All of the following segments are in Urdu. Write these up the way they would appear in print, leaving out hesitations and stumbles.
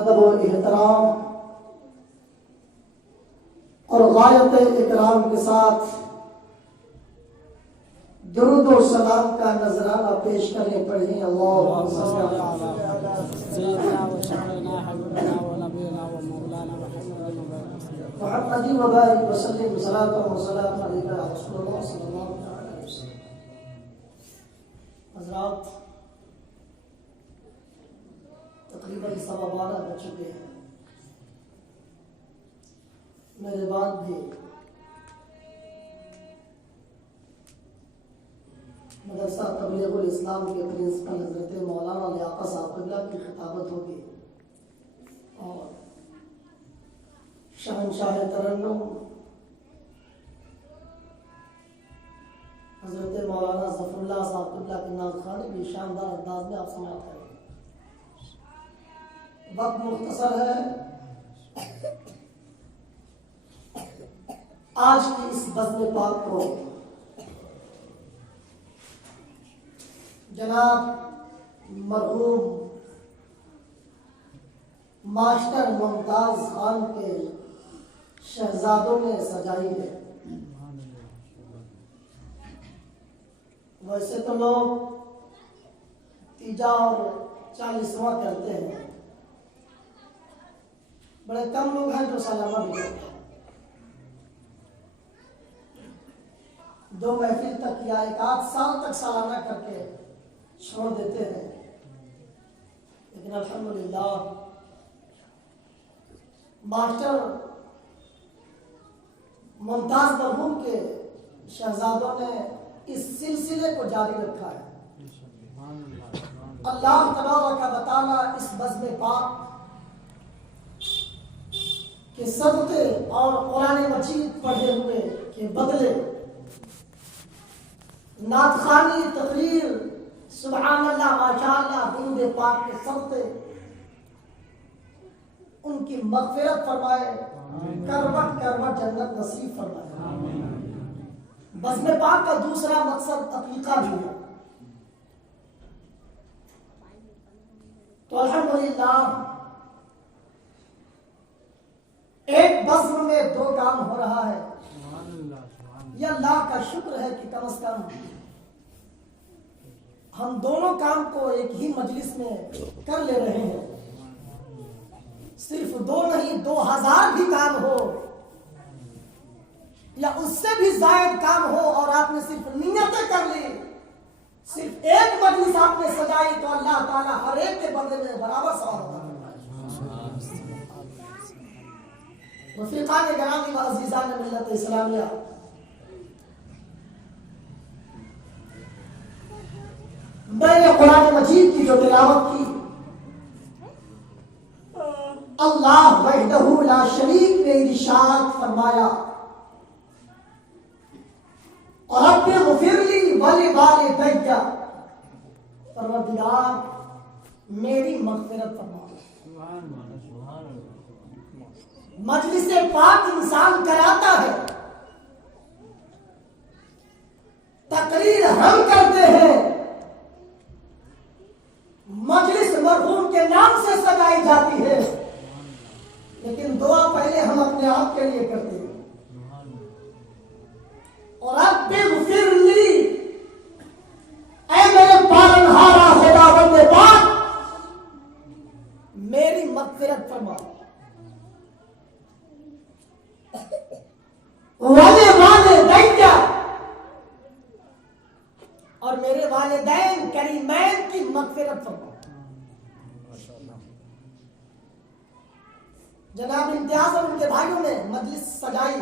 ادب و احترام اور غایت اکرام کے ساتھ درود و سلام کا نذرانہ پیش کرنے پڑے. اللہم صل علی سیدنا و شفیعنا حبیبنا و نبینا و مولانا محمد و بارک وسلم صلاۃ و سلام علیک یا رسول اللہ صلی اللہ علیہ وسلم. حضرات، تقریباً 12:15 بج چکے ہیں. میرے بعد بھی مدرسہ تبلیغ الاسلام کے پرنسپل حضرت مولانا لیاقت صاحب قبلہ کی خطابت ہوگی اور شہنشاہ ترنم حضرت مولانا ظفر اللہ صاحب قبلہ کی نعت خوانی بھی شاندار انداز میں آپ سماعت کریں. وقت مختصر ہے. آج کی اس بزم پاک کو جناب مرحوم ماسٹر ممتاز خان کے شہزادوں نے سجائی ہے. ویسے تو لوگ تیجا اور 40واں کرتے ہیں، بڑے کم لوگ ہیں جو سالانہ بھی کرتے ہیں. جو محفل تک یا 1 سال تک سالانہ کر کے چھوڑ دیتے ہیں، لیکن الحمدللہ ماسٹر ممتاز مرحوم کے شہزادوں نے اس سلسلے کو جاری رکھا ہے. اللہ تبارک و تعالی اس بزم پاک کے صدقے اور قرآن مجید پڑھے ہوئے کے بدلے نعت خوانی، تقریر، سبحان اللہ، ماشاءاللہ، درود پاک کے صدقے ان کی مغفرت فرمائے، کروٹ کروٹ جنت نصیب فرمائے. بزم پاک کا دوسرا مقصد عقیقہ بھی ہے. تو الحمدللہ ایک بزم میں 2 کام ہو رہا ہے. یہ اللہ کا شکر ہے کہ کم از کم ہم دونوں کام کو ایک ہی مجلس میں کر لے رہے ہیں. صرف 2 نہیں، 2000 بھی کام ہو یا اس سے بھی زائد کام ہو اور آپ نے صرف نیتیں کر لی، صرف ایک مجلس آپ نے سجائی، تو اللہ تعالیٰ ہر ایک کے بدلے میں برابر ثواب ہوگا. رفیقان گرامی و عزیزان ملت اسلامیہ، میں نے قرآن مجید کی جو تلاوت کی، اللہ وحدہ لا شریک نے ارشاد فرمایا، رب اغفر لی ولوالدی، پروردگار میری مغفرت فرما. مجلس پاک انسان کراتا ہے، تقریر ہم کرتے ہیں، مجلس مرحوم کے نام سے سجائی جاتی ہے، لیکن دعا پہلے ہم اپنے آپ کے لیے کرتے ہیں. اور رب اغفر لی، اے میرے پالنہارا خداوند پاک میری مغفرت فرما. والدین، اور میرے والدین کریمین کی مغفرت فرما. جناب امتیاز اور ان کے بھائیوں نے مجلس سجائی.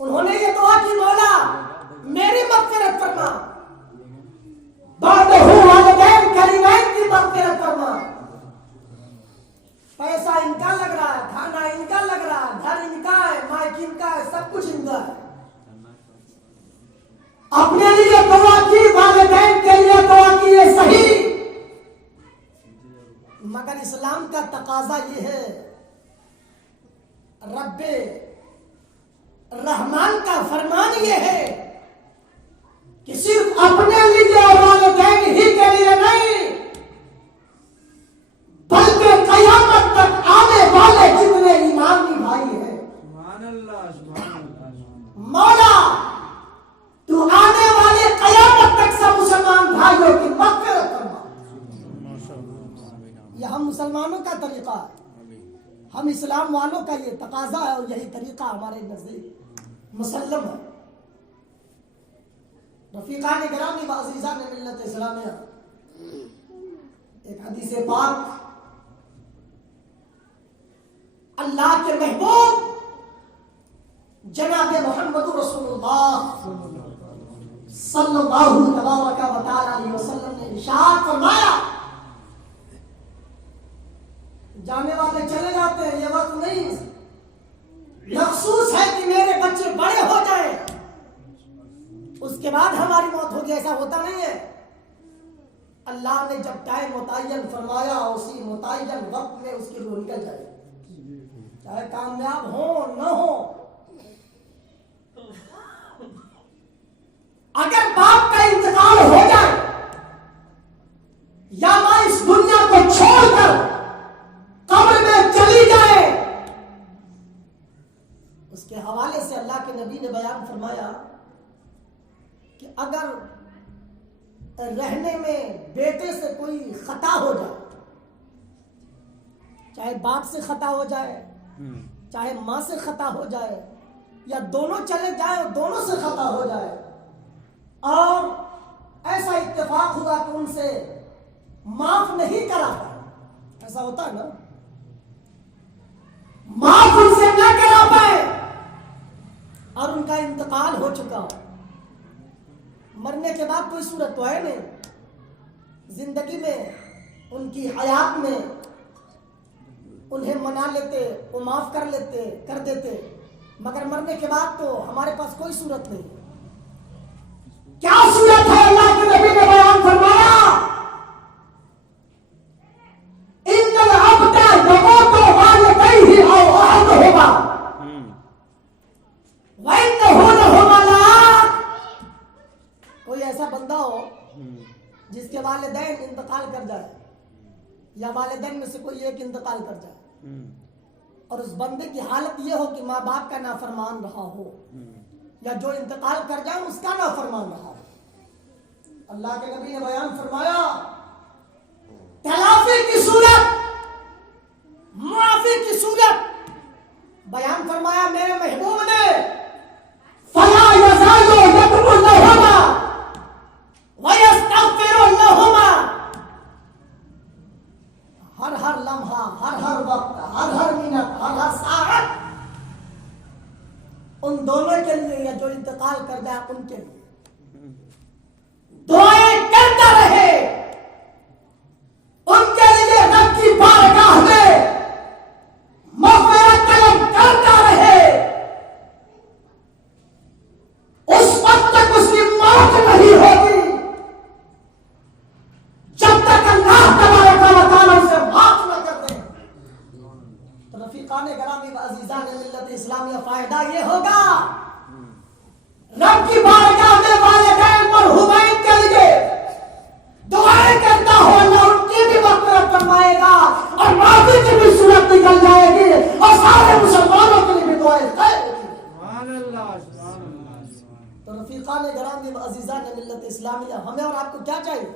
انہوں نے یہ دعا کی، مولا میری مغفرت فرما، بعدہ والدین کریمین کی مغفرت فرما. پیسہ ان کا لگ رہا ہے، کھانا ان کا لگ رہا ہے، گھر ان کا ہے، مائک ان کا ہے، سب کچھ ان کا ہے. اپنے لیے دعا کی، والدین کے لیے دعا کی، یہ صحیح، مگر اسلام کا تقاضا یہ ہے، رب رحمان کا فرمان یہ ہے کہ صرف اپنے لیے اور والدین ہی کے لیے نہیں، یہ ہم مسلمانوں کا طریقہ ہے، ہم اسلام والوں کا یہ تقاضا ہے اور یہی طریقہ ہمارے نزدیک مسلم ہے۔ رفیقان گرامی و عزیزان ملت اسلامیہ، ایک حدیث پاک اللہ کے محبوب جناب محمد رسول اللہ صلی اللہ تبارک و تعالی علیہ وسلم نے ارشاد فرمایا، جانے والے چلے جاتے ہیں، یہ وقت نہیں مخصوص ہے کہ میرے بچے بڑے ہو جائیں اس کے بعد ہماری موت ہوگی، ایسا ہوتا نہیں ہے۔ اللہ نے جب ٹائم متعین فرمایا اسی متعین وقت میں اس کی روح نکل جائے، چاہے کامیاب ہو نہ ہو۔ اگر باپ کا انتقال ہو جائے یا ماں اس دنیا کو چھوڑ کر قبر میں چلی جائے، اس کے حوالے سے اللہ کے نبی نے بیان فرمایا کہ اگر رہنے میں بیٹے سے کوئی خطا ہو جائے، چاہے باپ سے خطا ہو جائے، چاہے ماں سے خطا ہو جائے، یا دونوں چلے جائیں اور دونوں سے خطا ہو جائے، اور ایسا اتفاق ہوا کہ ان سے معاف نہیں کرا پائے، ایسا ہوتا ہے نا، معاف ان سے نہ کرا پائے اور ان کا انتقال ہو چکا، مرنے کے بعد کوئی صورت تو ہے نہیں، زندگی میں ان کی حیات میں انہیں منا لیتے، وہ معاف کر دیتے، مگر مرنے کے بعد تو ہمارے پاس کوئی صورت نہیں۔ کیا صورت ہے؟ اللہ کے نبی نے بیان فرمایا، ان العبد يموت والديه او احدهما وانه له ملاك، کوئی ایسا بندہ ہو جس کے والدین انتقال کر جائے یا والدین میں سے کوئی ایک انتقال کر جائے اور اس بندے کی حالت یہ ہو کہ ماں باپ کا نافرمان رہا ہو یا جو انتقال کر جائے اس کا نافرمان رہا ہو، اللہ کے نبی نے بیان فرمایا تلافی کی صورت، معافی کی صورت بیان فرمایا میرے محبوب نے، فلا یزال یدعو لهما ویستغفر لهما، ہر لمحہ، ہر وقت، ہر منٹ، ہر ساعت ان دونوں کے لیے یا جو انتقال کر جائے ان کے لیے دعائیں کرتا رہے، ان کے لیے رب کی بارگاہ میں مغفرت طلب کرتا رہے، اس وقت تک اس کی موت نہیں ہوگی جب تک اللہ تبارک و تعالی اسے معاف نہ کر دے۔ تو رفیقان گرامی و عزیزان ملت اسلامیہ، فائدہ یہ ہوگا رب کی بارگاہ میں والدین مرحومین کے لیے دعائیں کرتا ہو، اللہ ان کی بھی مغفرت فرمائے گا اور معافی کی بھی صورت نکل جائے گی اور سارے مسلمانوں کے لیے بھی دعائیں خیر ہوگی۔ تو رفیقان گرامی و عزیزان ملت اسلامیہ، ہمیں اور آپ کو کیا چاہیے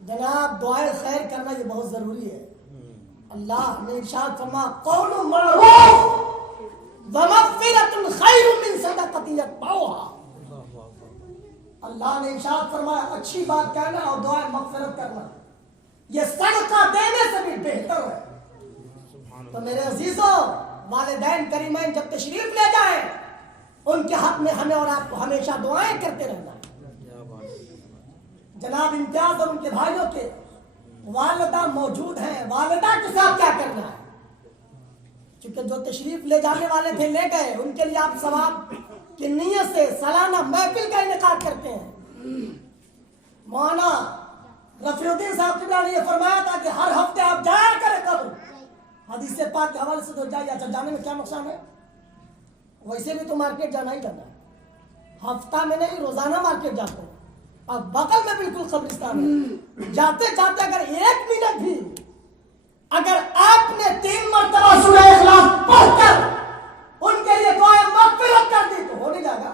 جناب؟ دعائیں خیر کرنا یہ بہت ضروری ہے۔ اللہ نے ارشاد فرمایا قول معروف ومغفرۃ خیر من صدقۃ یتبعها، اللہ نے ارشاد فرمایا اچھی بات کہنا اور دعائیں مغفرت کرنا یہ صدقہ دینے سے بھی بہتر ہے۔ تو میرے عزیزوں، والدین کریمین جب تشریف لے جائیں ان کے حق میں ہمیں اور آپ کو ہمیشہ دعائیں کرتے رہنا۔ جناب امتیاز اور ان کے بھائیوں کے والدہ موجود ہیں، والدہ کے ساتھ کیا کرنا ہے؟ چونکہ جو تشریف لے جانے والے تھے لے گئے، ان کے لیے آپ ثواب کی نیت سے سالانہ محفل کا انعقاد کرتے ہیں۔ مولانا رفیع الدین صاحب نے یہ فرمایا تھا کہ ہر ہفتے آپ جایا کریں قبر، حدیث پاک کے حوالے سے تو جائیے۔ اچھا جانے میں کیا نقصان ہے؟ ویسے بھی تو مارکیٹ جانا ہی جانا ہے، ہفتہ میں نہیں روزانہ مارکیٹ جاتے ہیں، اب بغل میں بالکل قبرستان ہے، جاتے جاتے اگر ایک منٹ بھی اگر آپ نے 3 مرتبہ سورہ اخلاص پڑھ کر ان کے لیے دعائیں مغفرت کر دی تو ہو نہیں جائے گا۔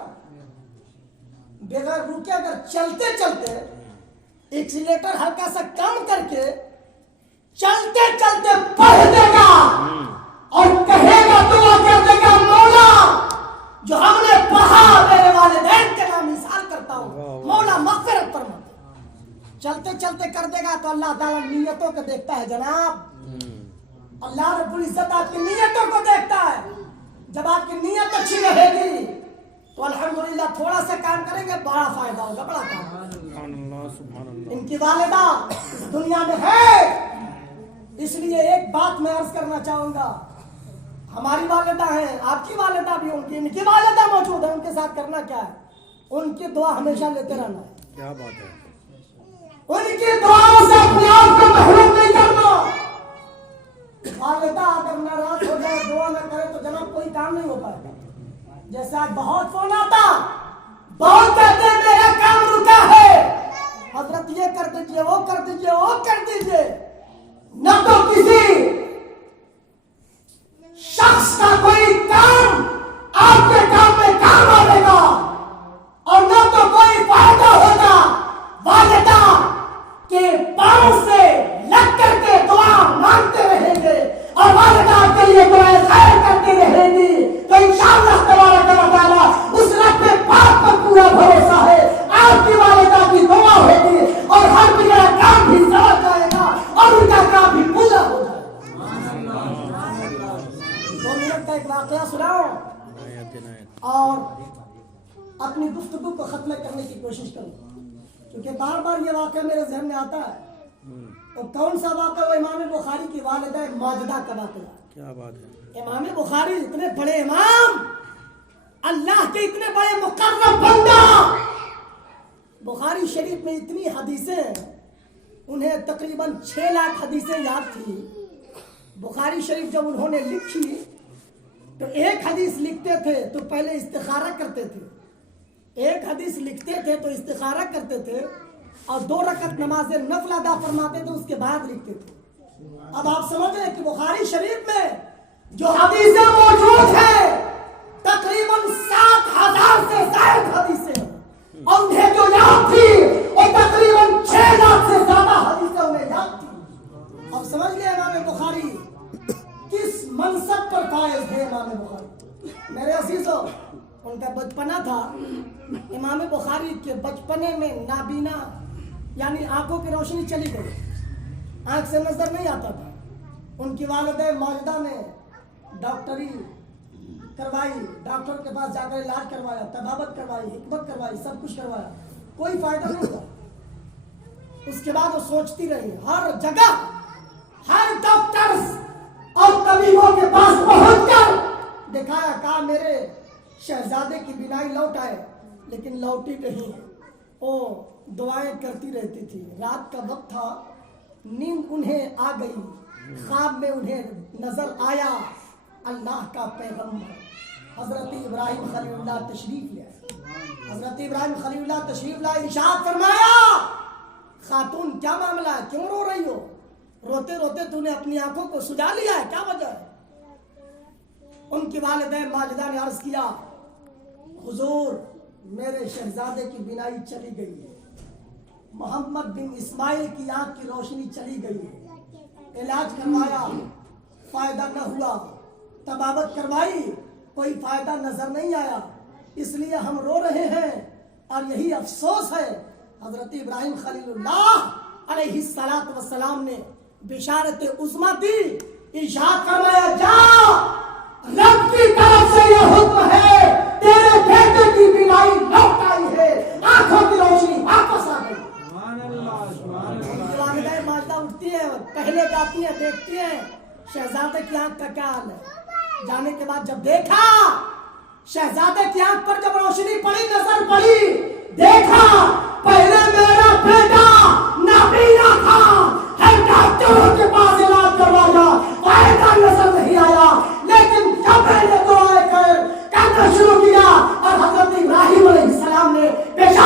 بغیر رکے اگر چلتے چلتے ایکسیلیٹر ہلکا سا کم کر کے چلتے چلتے پڑھ دے گا اور کہے گا دعا کر دے گا مولا جو ہم نے پڑھا میرے والدین کے نام اظہار کرتا ہوں مولا مغفرت فرما دے. چلتے چلتے کر دے گا تو اللہ تعالیٰ نیتوں کو دیکھتا ہے جناب. اللہ رب العزت آپ کی نیتوں کو دیکھتا ہے. جب آپ کی نیت اچھی رہے گی تو الحمدللہ تھوڑا سا کام کریں گے بڑا فائدہ ہوگا, بڑا کام. ان کی والدہ اس دنیا میں ہے, اس لیے ایک بات میں عرض کرنا چاہوں گا. ہماری والدہ ہیں, آپ کی والدہ بھی, ان کی والدہ موجود ہے, ان کے ساتھ کرنا کیا ہے, ان کی دعا ہمیشہ لیتے رہنا ہے. کیا بات ہے, ان کی دعاؤں سے اپنے آپ کو محروم نہیں کرنا. والدہ اگر ناراض ہو جائے دعا نہ کرے تو جناب کوئی کام نہیں ہو پائے گا. جیسے آج بہت فون آتا, بہت کہتے ہیں میرا کام رکا ہے, حضرت یہ کر دیجئے, وہ کر دیجئے, وہ کر دیجئے. نہ تو کسی شخص کا کوئی کام آپ کے کام میں کام آئے گا اور نہ تو کوئی فائدہ ہوگا. والدہ کے پاؤں سے لگ کر کے دعا مانگتے رہیں گے اور والدہ کے لیے دعائیں خیر کرتی رہیں گی تو انشاءاللہ تبارک و تعالیٰ اس رب پاک پر پورا بھروسہ ہے. آپ کی والدہ کی دعا ہوگی اور ہر بگڑا کام بھی سمجھ جائے گا اور ان کا کام بھی پورا ہو جائے گا. 2 منٹ کا ایک واقعہ سناؤ اور اپنی گفتگو کو ختم کرنے کی کوشش کروں, کیونکہ بار بار یہ واقعہ میرے ذہن میں آتا ہے. اور کون سا واقعہ, وہ امام بخاری کی والدہ ماجدہ کا واقعہ. کیا بات ہے, امام بخاری اتنے بڑے امام, اللہ کے اتنے بڑے مقرب بندہ. بخاری شریف میں اتنی حدیثیں, انہیں تقریباً 6 لاکھ حدیثیں یاد تھی. بخاری شریف جب انہوں نے لکھی تو ایک حدیث لکھتے تھے تو پہلے استخارہ کرتے تھے, ایک حدیث لکھتے تھے تو استخارہ کرتے تھے اور 2 رکعت نماز نفل ادا فرماتے تھے, اس کے بعد لکھتے تھے. اب آپ سمجھ رہے کہ بخاری شریف میں جو حدیثیں موجود ہیں تقریباً 7,000 سے زائد حدیثیں ہیں اور انہیں جو یاد تھی وہ تقریباً 6 لاکھ سے زیادہ حدیثیں انہیں یاد تھی. اب سمجھ لیں امام بخاری کس منصب پر فائز تھے. امام بخاری میرے عزیزو, ان کا بچپنا تھا. امام بخاری کے بچپنے میں نابینا یعنی آنکھوں کی روشنی چلی گئی, آنکھ سے نظر نہیں آتا تھا. ان کی والدہ ماجدہ نے ڈاکٹری کروائی, ڈاکٹر کے پاس جا کر علاج کروایا, طبابت کروائی, حکمت کروائی, سب کچھ کروایا, کوئی فائدہ نہیں ہوا. اس کے بعد وہ سوچتی رہی, ہر جگہ ہر ڈاکٹرز اور طبیبوں کے پاس پہنچ کر دکھایا, کہا میرے شہزادے کی بینائی لوٹ آئے, لیکن لوٹی نہیں. وہ دعائیں کرتی رہتی تھی. رات کا وقت تھا, نیند انہیں آ گئی, خواب میں انہیں نظر آیا اللہ کا پیغمبر حضرت ابراہیم خلیل اللہ تشریف لے آئے. حضرت ابراہیم خلیل اللہ تشریف لائے, ارشاد فرمایا خاتون کیا معاملہ ہے, کیوں رو رہی ہو, روتے روتے تو نے اپنی آنکھوں کو سجا لیا ہے, کیا وجہ ہے. ان کی والدہ ماجدہ نے عرض کیا حضور میرے شہزادے کی بینائی چلی گئی ہے, محمد بن اسماعیل کی آنکھ کی روشنی چلی گئی ہے, علاج کروایا فائدہ نہ ہوا, طبابت کروائی کوئی فائدہ نظر نہیں آیا, اس لیے ہم رو رہے ہیں اور یہی افسوس ہے. حضرت ابراہیم خلیل اللہ علیہ الصلوۃ والسلام نے بشارت عظمی دی, ارشاد فرمایا جا رب کی طرف سے یہ حکم ہے تیرے بیٹے کی بینائی لوٹ آئی ہے, آنکھوں کی روشنی واپس آ گئی. والدہ ماجدہ اٹھتی ہے, پہلے جاتی ہیں, دیکھتی ہیں شہزادے کی آنکھ کا کیا حال ہے. جانے کے بعد جب دیکھا شہزادے کی آنکھ پر جب روشنی پڑی, نظر پڑی, دیکھا